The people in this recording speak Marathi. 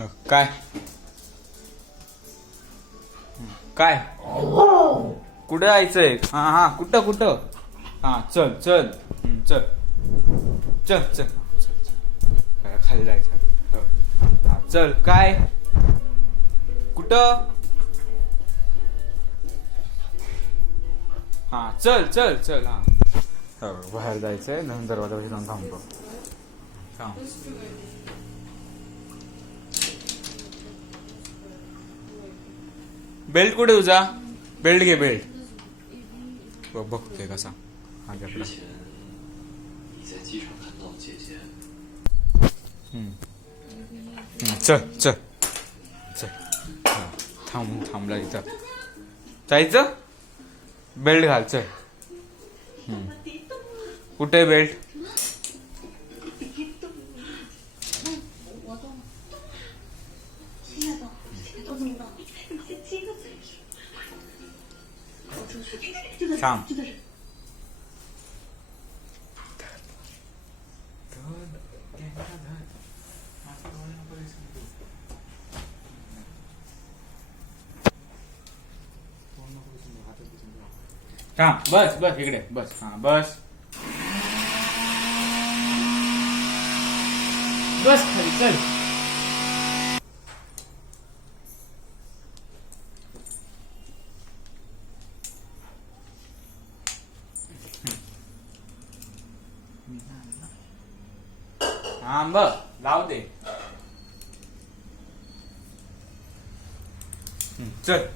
काय काय कुठे जायचंय? हा हा कुठं कुठं? हा चल चल चल चल चल चल खाली जायचं. हा चल काय कुठं? हा चल चल चल. हा बाहेर जायचंय नवीन दरवाजापाशी जाऊन थांबतो. बेल्ट कुठे तुझा? बेल्ट घे बेल्ट. बघतोय कसा माझ्याकडे. चल चल चल. थांबला इथं जायचं. बेल्ट घाल चल. कुठे बेल्ट? थांब. थांब बस बस इकडे बस. हा बस बस खाली चल. थांब लाव दे. चल